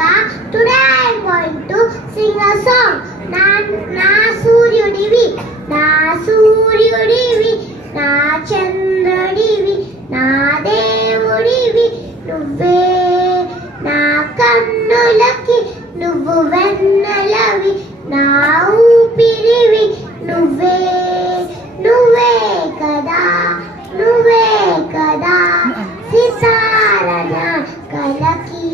Monica. Today I am going to sing a song. Na Suryudivi, na Suryudivi, na Chandradivi, na Devudivi, Nuvve na Kannulaki, Nuvu Vennalavi, na Upirivi, Nuvve Nuve kada, Nuve kada, Sitarana kalaki,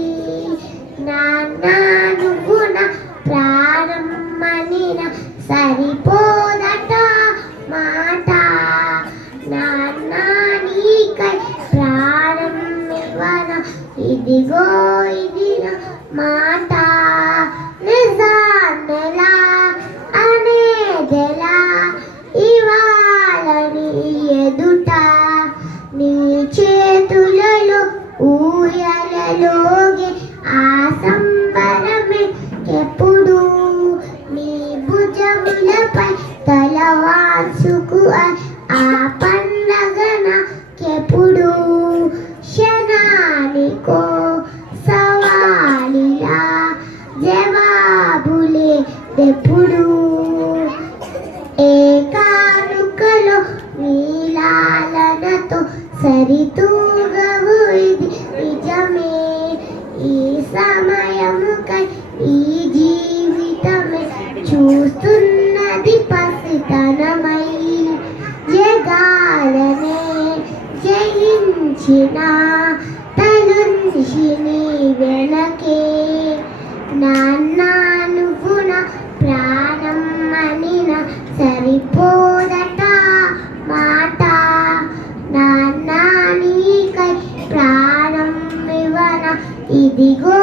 Nana Nuvuna Pranammanina Saripodata Mata, Nana Nikai Pranamivana Idigo Idina Mata, Nizanela Anedela ఇవాళని ఎదుట నీ చేతులలో ఊయలలోగే ఆ సంబరమే ఎప్పుడు నీ భుజములపై తలవాల్చుకు ఆ పండగన కెప్పుడు క్షణానికో సవాలిలా జవాబులే ఎప్పుడు ఏకానుకలో నీలాలనతో సరితూగవు ఇది నిజమే ఈ సమయముకై ఈ జీవితమే చూస్తున్నది పసితనమై జగాలనే జయించిన తలుంచి నీ వెనకే నాన్న నువ్వు నా ప్రాణం అనిన సరిపోదట మాట, నాన్న నీకై ప్రాణం ఇవ్వన ఇదిగో